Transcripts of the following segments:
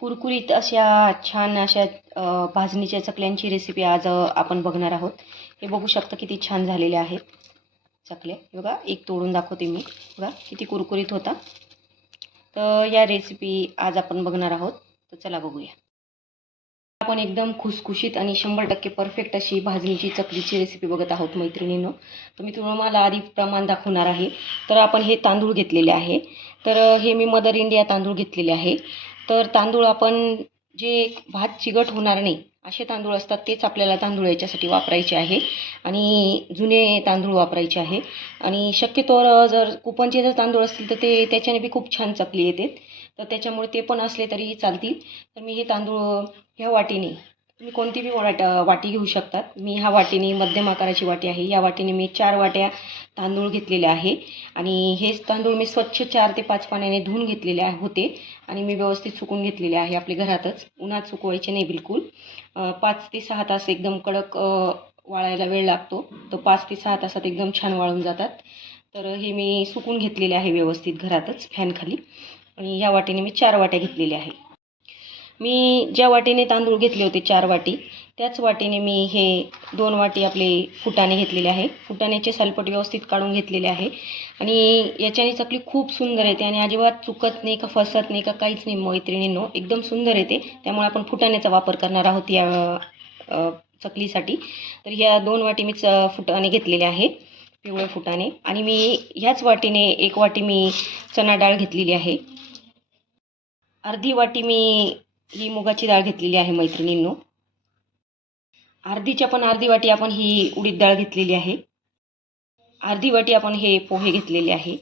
कुरकुरीत अशा छान अशा भाजणीच्या चकल्यांची रेसिपी आज आपण बघणार आहोत. हे बघू शकता किती छान झालेले आहेत चकल्या बघा एक तोडून दाखवते मी. बघा किती कुरकुरीत होता. तर या रेसिपी आज आपण बघणार आहोत. तर चला बघूया. आपण एकदम खुसखुशीत आणि शंभर टक्के परफेक्ट अशी भाजणीची चकलीची रेसिपी बघत आहोत मैत्रिणीनं. तर मी तुम्हाला आधी प्रमाण दाखवणार आहे. तर आपण हे तांदूळ घेतलेले आहे. तर हे मी मदर इंडिया तांदूळ घेतलेले आहे. तर तांदूळ आपण जे भात चिगट होणार नाही असे तांदूळ असतात तेच आपल्याला तांदूळ याच्यासाठी वापरायचे आहे. आणि जुने तांदूळ वापरायचे आहे. आणि शक्यतोवर जर कुपनचे जर तांदूळ असतील तर ते त्याच्याने बी खूप छान चकली येते. तर त्याच्यामुळे ते पण असले तरी चालतील. तर मी हे तांदूळ ह्या वाटीने तुम्ही कोणती बी वाट वाटी घेऊ शकतात. मी ह्या वाटीने मध्यम आकाराची वाटी आहे. या वाटीने मी चार वाट्या तांदूळ घेतलेले आहे. आणि हेच तांदूळ मी स्वच्छ चार ते पाच पाण्याने धुवून घेतलेले होते. आणि मी व्यवस्थित सुकून घेतलेले आहे आपल्या घरातच. उन्हात सुकवायचे नाही बिलकुल. पाच ते सहा तास एकदम कडक वाळायला वेळ लागतो. तर पाच ते सहा तासात एकदम छान वाळून जातात. तर हे मी सुकून घेतलेले आहे व्यवस्थित घरातच फॅनखाली आणि या वाटीने मी चार वाट्या घेतलेल्या आहे. मी ज्या वाटीने तांदूळ घेतले होते चार वाटी त्याच वाटीने मी हे दोन वाटी आपले फुटाणे घेतलेले आहे. फुटाण्याचे सालपट व्यवस्थित काढून घेतलेले आहे. आणि याच्याने चकली खूप सुंदर येते आणि अजिबात चुकत नाही का फसत नाही का काहीच नाही मैत्रिणींनो. एकदम सुंदर येते. त्यामुळे आपण फुटाण्याचा वापर करणार आहोत या चकलीसाठी. तर ह्या दोन वाटी मी च फुटाणे घेतलेले आहे. पिवळे फुटाणे. आणि मी ह्याच वाटीने एक वाटी मी चणा डाळ घेतलेली आहे. अर्धी वाटी मी ही मुगाची डाळ घेतलेली आहे मैत्रिणींनो. अर्धीच्या पण अर्धी वाटी आपण ही उडीद डाळ घेतलेली आहे. अर्धी वाटी आपण हे पोहे घेतलेले आहे.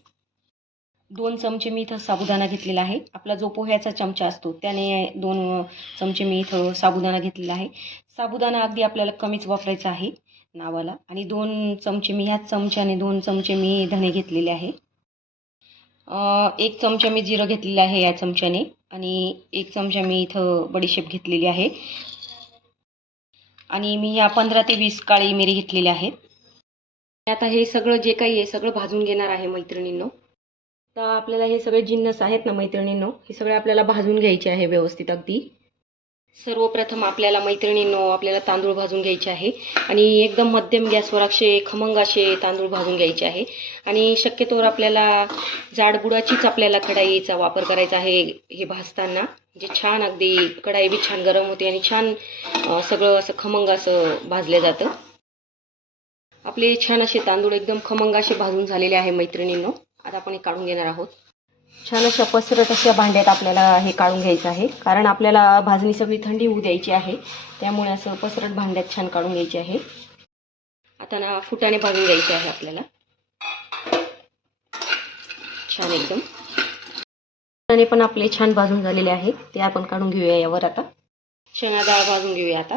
दोन चमचे मी इथं साबुदाणा घेतलेला आहे. आपला जो पोह्याचा चमचा असतो त्याने दोन चमचे मी इथं साबुदाणा घेतलेला आहे. साबुदाणा अगदी आपल्याला कमीच वापरायचा आहे नावाला. आणि दोन चमचे मी ह्याच चमच्याने दोन चमचे मी धणे घेतलेले आहे. एक चमचा मी जिरं घेतलेलं आहे या चमच्याने. आणि एक चमचा मी इथं बडीशेप घेतलेली आहे. आणि मी या पंधरा ते वीस काळी मिरी घेतलेल्या आहेत. आता हे सगळं जे काही आहे सगळं भाजून घेणार आहे मैत्रिणींनो. तर आपल्याला हे सगळे जिन्नस आहेत ना मैत्रिणींनो हे सगळे आपल्याला भाजून घ्यायचे आहे व्यवस्थित अगदी. सर्वप्रथम आपल्याला मैत्रिणींनो आपल्याला तांदूळ भाजून घ्यायचे आहे. आणि एकदम मध्यम गॅसवर असे खमंग असे तांदूळ भाजून घ्यायचे आहे. आणि शक्यतोवर आपल्याला जाडबुडाचीच आपल्याला कढाईचा वापर करायचा आहे हे भाजताना. जे छान अगदी कढाई बी छान गरम होते आणि छान सगळं असं खमंग असं भाजलं जातं. आपले छान असे तांदूळ एकदम खमंग असे भाजून झालेले आहे मैत्रिणींनो. आता आपण हे काढून घेणार आहोत. छान अशा पसरट अशा भांड्यात आपल्याला हे काढून घ्यायचं आहे. कारण आपल्याला भाजणी सगळी थंडी होऊ द्यायची आहे. त्यामुळे असं पसरट भांड्यात छान काढून घ्यायचे आहे. आता ना फुटाने भाजून घ्यायचे आहे आपल्याला. छान एकदम. फुटाने पण आपले छान भाजून झालेले आहे. ते आपण काढून घेऊया यावर आता. चणा डाळ भाजून घेऊया आता.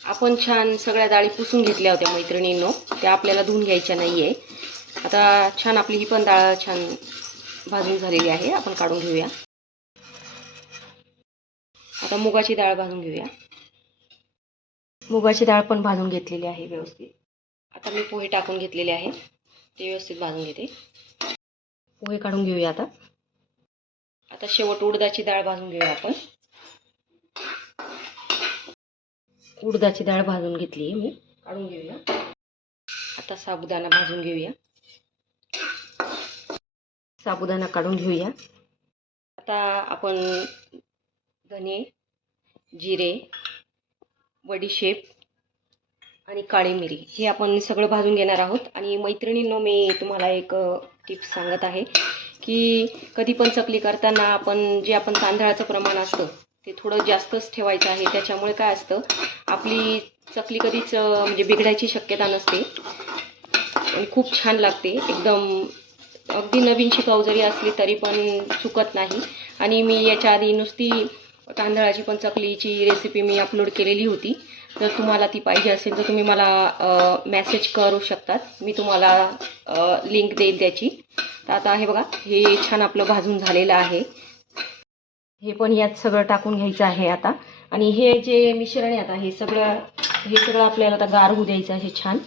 आपण छान सगळ्या डाळी पुसून घेतल्या होत्या मैत्रिणींनो. त्या आपल्याला धुवून घ्यायच्या नाही आहे आता छान आपली ही पण डाळ छान भाजून झालेली आहे. आपण काढून घेऊया. आता मुगाची डाळ भाजून घेऊया. मुगाची डाळ पण भाजून घेतलेली आहे व्यवस्थित. आता मी पोहे टाकून घेतलेले आहे. ते व्यवस्थित भाजून घेते. पोहे काढून घेऊया आता. आता शेवट उडदाची डाळ भाजून घेऊया आपण. उडदाची डाळ भाजून घेतली आहे मी. काढून घेऊया. आता साबुदाणा भाजून घेऊया. साबुदाणा काढून घेऊया. आता आपण धने जिरे बडीशेप आणि काळी मिरी हे आपण सगळं भाजून घेणार आहोत. आणि मैत्रिणींनो मी तुम्हाला एक टिप्स सांगत आहे की कधी पण चकली करताना आपण जे आपण तांदळाचं प्रमाण असतं ते थोडं जास्तच ठेवायचं आहे. त्याच्यामुळे काय असतं आपली चकली कधीच म्हणजे बिघडायची शक्यता नसते. आणि खूप छान लागते. एकदम अगदी नवीन शिकाऊ जरी असली तरी पण चुकत नाही. आणि मी याच्या आधी नुसती तांदळाची पण चकलीची रेसिपी मी अपलोड केलेली होती. जर तुम्हाला ती पाहिजे असेल तर तुम्ही मला मेसेज करू शकतात. मी तुम्हाला लिंक देईन त्याची. तर आता हे बघा हे छान आपलं भाजून झालेलं आहे. हे पण यात सगळं टाकून घ्यायचं आहे आता. आणि हे जे मिश्रण आहे आता हे सगळं हे सगळं आपल्याला आता गार होऊ द्यायचं आहे छान.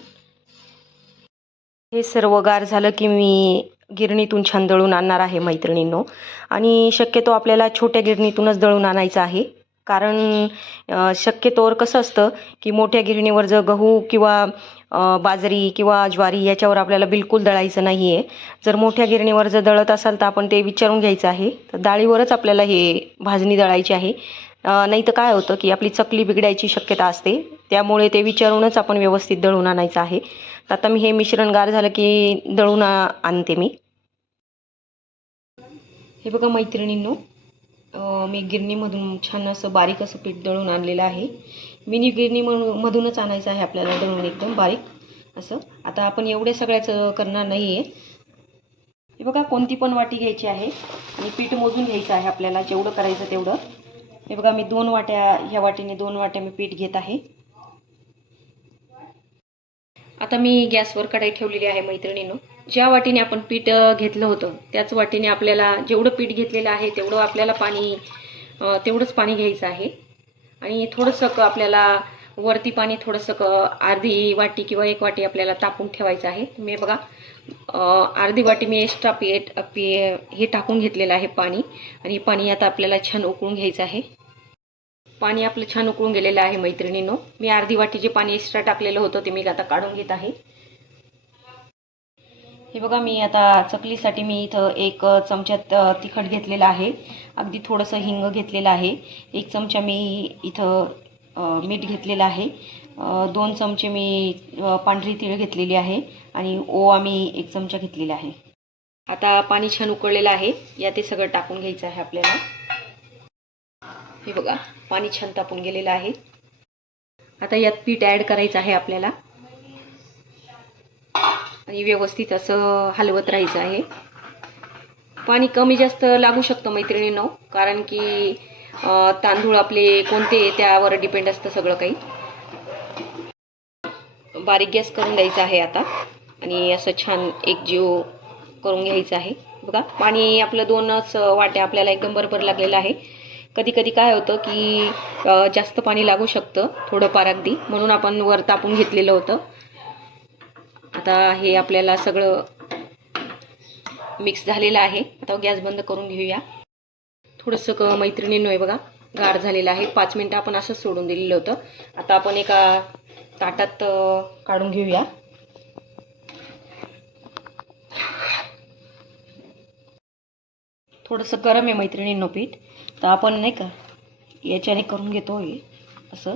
हे सर्व गार झालं की मी गिरणीतून छान दळून आणणार आहे मैत्रिणींनो. आणि शक्यतो आपल्याला छोट्या गिरणीतूनच दळून आणायचं आहे. कारण शक्यतोवर कसं असतं की मोठ्या गिरणीवर जर गहू किंवा बाजरी किंवा ज्वारी याच्यावर आपल्याला बिलकुल दळायचं नाही आहे जर मोठ्या गिरणीवर जर दळत असाल तर आपण ते विचारून घ्यायचं आहे. तर डाळीवरच आपल्याला हे भाजणी दळायची आहे. नाही तर काय होतं की आपली चकली बिघडायची शक्यता असते. त्यामुळे ते विचारूनच आपण व्यवस्थित दळून आणायचं आहे. तर आता मी हे मिश्रण गार झालं की दळून आणते मी. हे बघा मैत्रिणींनो मी गिरणीमधून छान असं बारीक असं पीठ दळून आणलेलं आहे. मिनी गिरणी म्हणून मधूनच आणायचं आहे आपल्याला दळून एकदम बारीक असं. आता आपण एवढे सगळ्याचं करणार नाही आहे हे बघा कोणती पण वाटी घ्यायची आहे. आणि पीठ मोजून घ्यायचं आहे आपल्याला जेवढं करायचं तेवढं. हे बघा मी दोन वाट्या ह्या वाटीने दोन वाट्या मी पीठ घेत आहे. आता मी गॅसवर कढाई ठेवलेली आहे मैत्रिणीनं. ज्या वाटीने आपण पीठ घेतलं होतं त्याच वाटीने आपल्याला जेवढं पीठ घेतलेलं आहे तेवढं आपल्याला पाणी तेवढंच पाणी घ्यायचं आहे. आणि थोडंसं आपल्याला वरती पाणी थोडंसं अर्धी वाटी किंवा एक वाटी आपल्याला तापून ठेवायचं आहे. मी बघा अर्धी वाटी मी एक्स्ट्रा पीठ पी हे टाकून घेतलेलं आहे पाणी. आणि हे पाणी आता आपल्याला छान उकळून घ्यायचं आहे. पाणी आपलं छान उकळून गेलेलं आहे मैत्रिणीनो. मी अर्धी वाटी जे पाणी एक्स्ट्रा टाकलेलं होतं ते मी आता काढून घेत आहे. हे बघा मी आता चकलीसाठी मी इथं एक चमचा तिखट घेतलेलं आहे. अगदी थोडंसं हिंग घेतलेलं आहे. एक चमचा मी इथं मीठ घेतलेलं आहे. दोन चमचे मी पांढरी तीळ घेतलेली आहे आणि ओवा मी एक चमचा घेतलेला आहे. आता पाणी छान उकळलेलं आहे. यात ते सगळं टाकून घ्यायचं आहे आपल्याला. हे बघा पाणी छान तापून गेलेलं आहे. आता यात पीठ ॲड करायचं आहे आपल्याला. आणि व्यवस्थित असं हलवत राहायचं आहे. पाणी कमी जास्त लागू शकतं मैत्रिणींनो कारण की तांदूळ आपले कोणते त्यावर डिपेंड असतं सगळं काही. बारीक गॅस करून द्यायचा आहे आता. आणि असं छान एक जीव करून घ्यायचं आहे. बघा पाणी आपलं दोनच वाट्या आपल्याला एकदम बरोबर लागलेलं आहे. कधी कधी काय होतं की जास्त पाणी लागू शकतं थोडंफार अगदी. म्हणून आपण वर तापून घेतलेलं होतं. आता हे आपल्याला सगळं मिक्स झालेलं आहे. आता गॅस बंद करून घेऊया. थोडंसं क मैत्रिणींनो आहे बघा गार झालेलं आहे. पाच मिनटं आपण असंच सोडून दिलेलं होतं. आता आपण एका ताटात काढून घेऊया. थोडंसं गरम आहे मैत्रिणींनो पीठ. तर आपण नाही का याच्याने करून घेतो हे असं.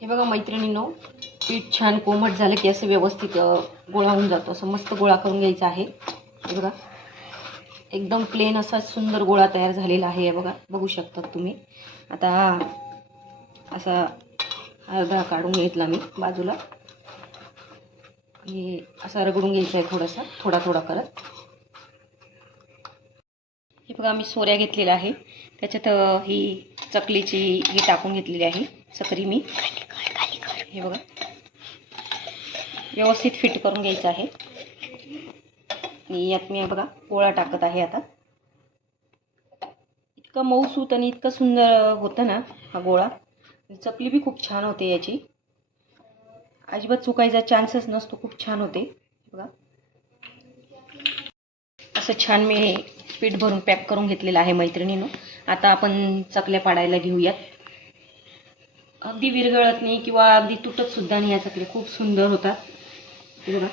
हे बघा मैत्रिणींनो पीठ छान कोमट झालं की असं व्यवस्थित गोळा होऊन जातो. असं मस्त गोळा करून घ्यायचा आहे. हे बघा. एकदम प्लेन असा सुंदर गोळा तयार झालेला आहे. हे बघा. बघू शकतात तुम्ही. आता असा अर्धा काढून घेतला मी बाजूला. हे असा रगडून घ्यायचा आहे थोडासा. थोडा थोडा करत. हे बघा मी सोऱ्या घेतलेल्या आहे. त्याच्यात ही चकलीची ही टाकून घेतलेली आहे चकरी मी. हे बघा. व्यवस्थित फिट करून घ्यायचं आहे. आणि यात मी बघा गोळा टाकत आहे आता. इतकं मऊसूत आणि इतकं सुंदर होतं ना हा गोळा. चकली बी खूप छान होते याची. अजिबात चुकायचा चान्सच नसतो खूप छान होते. बघा. असं छान मी पीठ भरून पॅक करून घेतलेलं आहे मैत्रिणीनं. आता आपण चकल्या पाडायला घेऊयात. अगदी विरघळत नाही किंवा अगदी तुटत सुद्धा नाही या चकल्या. खूप सुंदर होतात. बघा.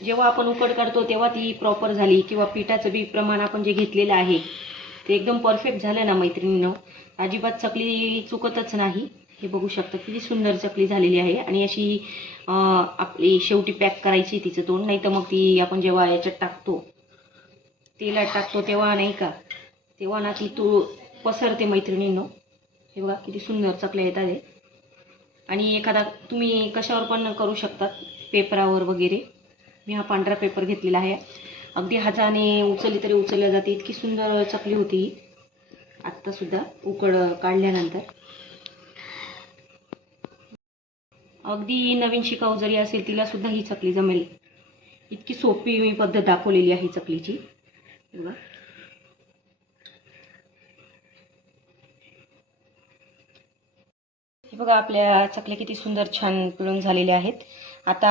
जेव्हा आपण उकड काढतो तेव्हा ती प्रॉपर झाली किंवा पिठाचं बी प्रमाण आपण जे घेतलेलं आहे ते एकदम परफेक्ट झालं ना मैत्रिणीनं. अजिबात चकली चुकतच नाही. हे बघू शकता किती सुंदर चकली झालेली आहे आणि अशी आपली शेवटी पॅक करायची तिचं तोंड. नाही तर मग ती आपण जेव्हा याच्यात टाकतो तेलात टाकतो तेव्हा नाही का तेव्हा ना ती तू पसरते मैत्रिणींनो. हे बघा किती सुंदर चकल्या येतात हे. आणि एखादा तुम्ही कशावर पण करू शकतात पेपरावर वगैरे. मी हा पांढरा पेपर घेतलेला आहे. अगदी हाताने उचलली तरी उचलल्या जाते. इतकी सुंदर चकली होती ही. आत्तासुद्धा उकड काढल्यानंतर. अगदी नवीन शिकाऊ जरी असेल तिला सुद्धा ही चकली जमेल. इतकी सोपी मी पद्धत दाखवलेली आहे चकलीची. बघा हे बघा आपल्या चकल्या किती सुंदर छान पिळून झालेल्या आहेत. आता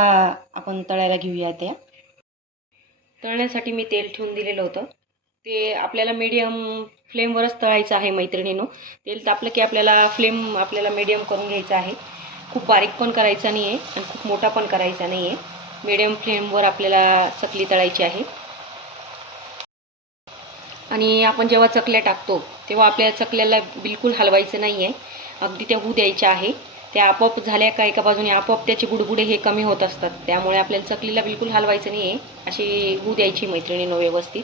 आपण तळायला घेऊया त्या. तळण्यासाठी मी तेल ठेवून दिलेलं होतं. ते आपल्याला मीडियम फ्लेमवरच तळायचं आहे मैत्रिणीनो. तेल तापलं की आपल्याला फ्लेम आपल्याला मीडियम करून घ्यायचं आहे. खूप बारीक पण करायचा नाही आहे आणि खूप मोठा पण करायचा नाही आहे मीडियम फ्लेमवर आपल्याला चकली तळायची आहे. आणि आपण जेव्हा चकल्या टाकतो तेव्हा आपल्या चकल्याला बिलकुल हलवायचं नाही आहे अगदी त्या होऊ द्यायच्या आहे त्या आपोआप झाल्या का एका बाजूने आपोआप त्याचे बुडबुडे हे कमी होत असतात. त्यामुळे आपल्याला चकलीला बिलकुल हलवायचं नाही आहे अशी होऊ द्यायची मैत्रिणीनो व्यवस्थित.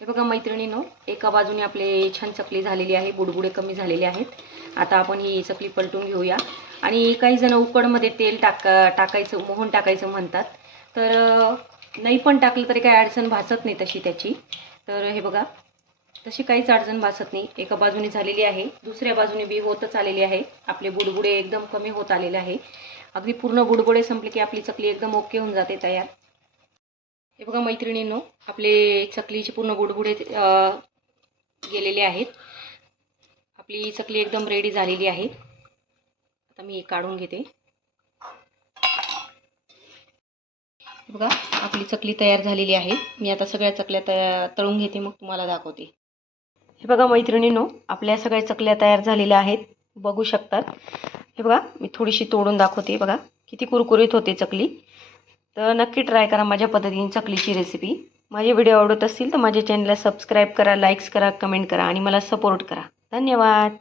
हे बघा मैत्रिणीनो एका बाजूने आपले छान चकली झालेली आहे बुडबुडे कमी झालेले आहेत. आता आपण ही चकली पलटून घेऊया. आणि काही जण उकडमध्ये तेल टाक टाकायचं मोहन टाकायचं म्हणतात. तर नाही पण टाकलं तरी काही अडचण भासत नाही तशी त्याची. तर हे बघा तशी काहीच अडचण भासत नाही. एका बाजूने झालेली आहे दुसऱ्या बाजूने बी होतच आलेली आहे. आपले बुडबुडे एकदम कमी होत आलेले आहे. अगदी पूर्ण बुडबुडे संपले की आपली चकली एकदम ओके होऊन जाते तयार. हे बघा मैत्रिणींनो आपले चकलीचे पूर्ण बुडबुडे गेलेले आहेत. आपली चकली एकदम रेडी झालेली आहे. आता मी काढून घेते. बघा आपली चकली तयार झालेली आहे. मी आता सगळ्या चकल्या तया तळून घेते मग तुम्हाला दाखवते. हे बघा मैत्रिणींनो आपल्या सगळ्या चकल्या तयार झालेल्या आहेत. बघू शकतात. हे बघा मी थोडीशी तोडून दाखवते बघा. किती कुरकुरीत होते चकली. तर नक्की ट्राय करा माझ्या पद्धतीने चकलीची रेसिपी माझे व्हिडिओ आवडत असतील तर माझ्या चॅनलला सबस्क्राईब करा लाईक्स करा कमेंट करा आणि मला सपोर्ट करा. धन्यवाद!